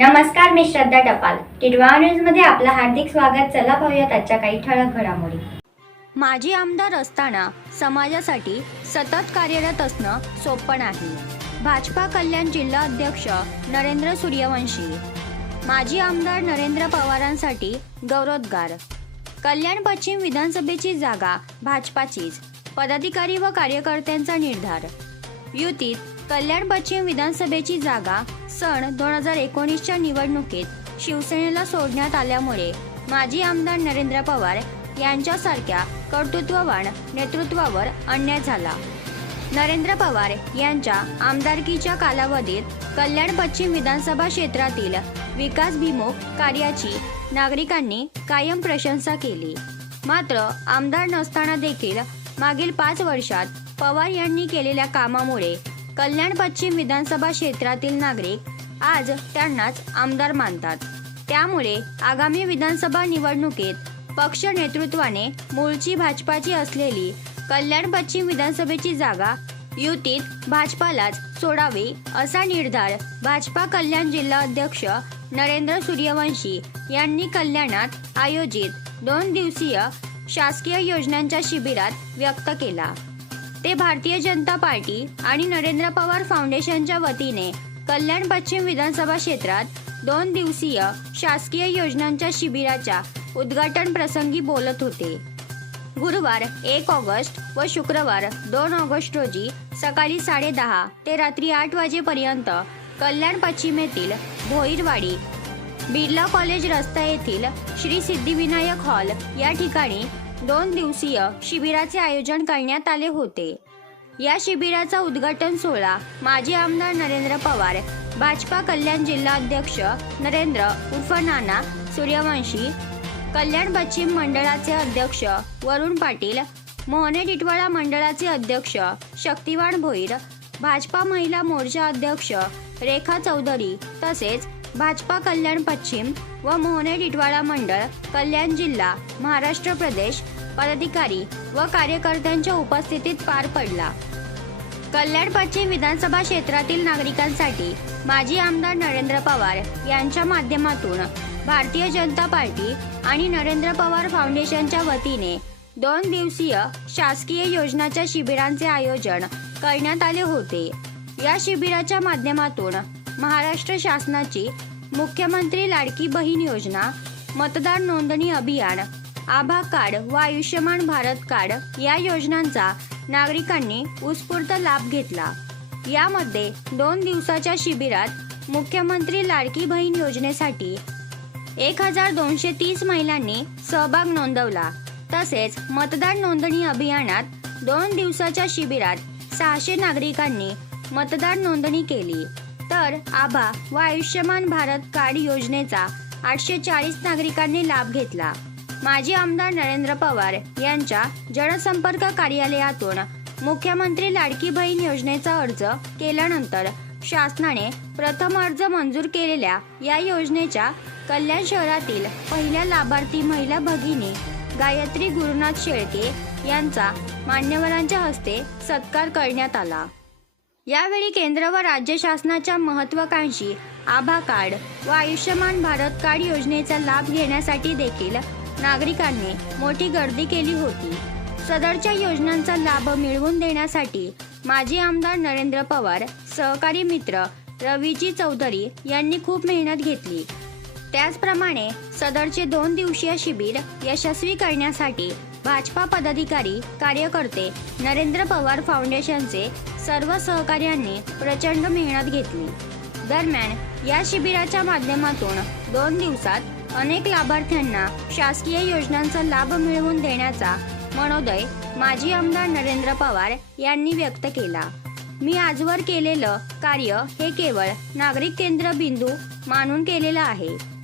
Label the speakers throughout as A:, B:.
A: नमस्कार मी श्रद्धा टपाल. टिडवा न्यूजमध्ये आपलं हार्दिक स्वागत. चला पाहूयात आजच्या काही ठळक घडामोडी.
B: माजी आमदार असताना समाजासाठी सतत कार्यरत असणं सोपं नाही. भाजपा कल्याण जिल्हा अध्यक्ष नरेंद्र सूर्यवंशी माजी आमदार नरेंद्र पवारांसाठी गौरवोद्गार. कल्याण पश्चिम विधानसभेची जागा भाजपाचीच पदाधिकारी व कार्यकर्त्यांचा निर्धार. युतीत कल्याण पश्चिम विधानसभेची जागा सन दोन हजार एकोणीसच्या निवडणुकीत शिवसेनेला सोडण्यात आल्यामुळे माजी आमदार नरेंद्र पवार यांच्यासारख्या कर्तृत्ववान नेतृत्वावर अन्याय झाला. नरेंद्र पवार यांच्या आमदारकीच्या कालावधीत कल्याण पश्चिम विधानसभा क्षेत्रातील विकासभिमुख कार्याची नागरिकांनी कायम प्रशंसा केली. मात्र आमदार नसताना देखील मागील पाच वर्षात पवार यांनी केलेल्या कामामुळे कल्याण पश्चिम विधानसभा क्षेत्रातील नागरिक आज त्यांनाच आमदार मानतात. त्यामुळे आगामी विधानसभा निवडणुकीत पक्ष नेतृत्वाने मूळची भाजपाची असलेली कल्याण पश्चिम विधानसभेची जागा युतीत भाजपालाच सोडावी असा निर्धार भाजपा कल्याण जिल्हा अध्यक्ष नरेंद्र सूर्यवंशी यांनी कल्याणात आयोजित दोन दिवसीय शासकीय योजनांच्या शिबिरात व्यक्त केला. ते भारतीय जनता पार्टी आणि नरेंद्र पवार फाउंडेशनच्या वतीने कल्याण पश्चिम विधानसभा क्षेत्रात दोन दिवसीय शासकीय योजनांच्या शिबिराच्या उद्घाटन प्रसंगी बोलत होते. गुरुवार एक ऑगस्ट व शुक्रवार दोन ऑगस्ट रोजी सकाळी साडेदहा ते रात्री आठ वाजेपर्यंत कल्याण पश्चिमेतील भोईरवाडी बिर्ला कॉलेज रस्ता येथील श्री सिद्धिविनायक हॉल या ठिकाणी दोन दिवसीय शिबिराचे आयोजन करण्यात आले होते. या शिबिराचा उद्घाटन सोहळा माजी आमदार नरेंद्र पवार भाजपा कल्याण जिल्हा अध्यक्ष नरेंद्र उर्फ नाना सूर्यवंशी कल्याण पश्चिम मंडळाचे अध्यक्ष वरुण पाटील मोहने टिटवाळा मंडळाचे अध्यक्ष शक्तिवान भोईर भाजपा महिला मोर्चा अध्यक्ष रेखा चौधरी तसेच भाजपा कल्याण पश्चिम व मोहने टिटवाळा मंडळ कल्याण जिल्हा महाराष्ट्र प्रदेश पदाधिकारी व कार्यकर्त्यांच्या उपस्थितीत पार पडला. कल्याण पश्चिम विधानसभा क्षेत्रातील नागरिकांसाठी माजी आमदार नरेंद्र पवार यांच्या माध्यमातून भारतीय जनता पार्टी आणि नरेंद्र पवार फाउंडेशनच्या वतीने दोन दिवसीय शासकीय योजनाच्या शिबिरांचे आयोजन करण्यात आले होते. या शिबिराच्या माध्यमातून महाराष्ट्र शासनाची मुख्यमंत्री लाडकी बहीण योजना मतदार नोंदणी अभियान आभा कार्ड व आयुष्यमान भारत कार्ड या योजनांचा नागरिकांनी उत्स्फूर्त लाभ घेतला. यामध्ये दोन दिवसाच्या शिबिरात मुख्यमंत्री लाडकी बहीण योजनेसाठी एक हजार दोनशे तीस महिलांनी सहभाग नोंदवला. तसेच मतदार नोंदणी अभियानात दोन दिवसाच्या शिबिरात सहाशे नागरिकांनी मतदार नोंदणी केली. तर आभा व आयुष्यमान भारत कार्ड योजनेचा आठशे चाळीस नागरिकांनी लाभ घेतला. माजी आमदार नरेंद्र पवार यांच्या जनसंपर्क कार्यालयातून मुख्यमंत्री लाडकी बहीण योजनेचा अर्ज केल्यानंतर शासनाने प्रथम अर्ज मंजूर केलेल्या या योजनेच्या कल्याण शहरातील पहिल्या लाभार्थी महिला भगिनी गायत्री गुरुनाथ शेळके यांचा मान्यवरांच्या हस्ते सत्कार करण्यात आला. यावेळी केंद्र व राज्य शासनाच्या महत्वाकांक्षी आभा कार्ड व आयुष्यमान भारत कार्ड योजनेचा लाभ घेण्यासाठी देखील नागरिकांनी मोठी गर्दी केली होती. सदरच्या योजनांचा लाभ मिळवून देण्यासाठी माजी आमदार नरेंद्र पवार सहकारी मित्र रवीजी चौधरी यांनी खूप मेहनत घेतली. त्याचप्रमाणे सदरचे दोन दिवसीय शिबिर यशस्वी करण्यासाठी भाजपा पदाधिकारी कार्यकर्ते नरेंद्र पवार फाउंडेशनचे सर्व सहकार्यांनी प्रचंड मेहनत घेतली. दरम्यान या शिबिराच्या माध्यमातून दोन दिवसात अनेक लाभार्थ्यांना शासकीय योजनांचा लाभ मिळवून देण्याचा मनोदय माजी आमदार नरेंद्र पवार यांनी व्यक्त केला. मी आजवर केलेलं कार्य हे केवळ नागरिक केंद्र बिंदू मानून केलेलं आहे.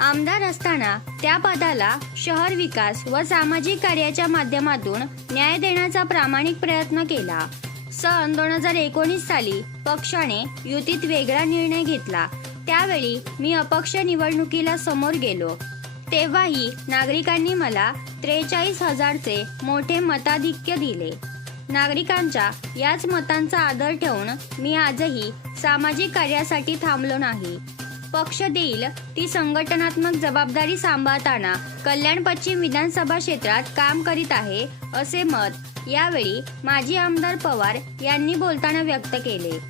B: आमदार असताना त्या पदाला शहर विकास व सामाजिक कार्याच्या माध्यमातून न्याय देण्याचा प्रामाणिक प्रयत्न केला. सन दोन हजार एकोणीस साली पक्षाने युतीत वेगळा निर्णय घेतला. त्यावेळी मी अपक्ष निवडणुकीला समोर गेलो. तेव्हाही नागरिकांनी मला त्रेचाळीस हजारचे मोठे मताधिक्य दिले. नागरिकांच्या याच मतांचा आदर ठेवून मी आजही सामाजिक कार्यासाठी थांबलो नाही. पक्ष देईल ती संघटनात्मक जबाबदारी सांभाळताना कल्याण पश्चिम विधानसभा क्षेत्रात काम करीत आहे असे मत यावेळी माजी आमदार पवार यांनी बोलताना व्यक्त केले.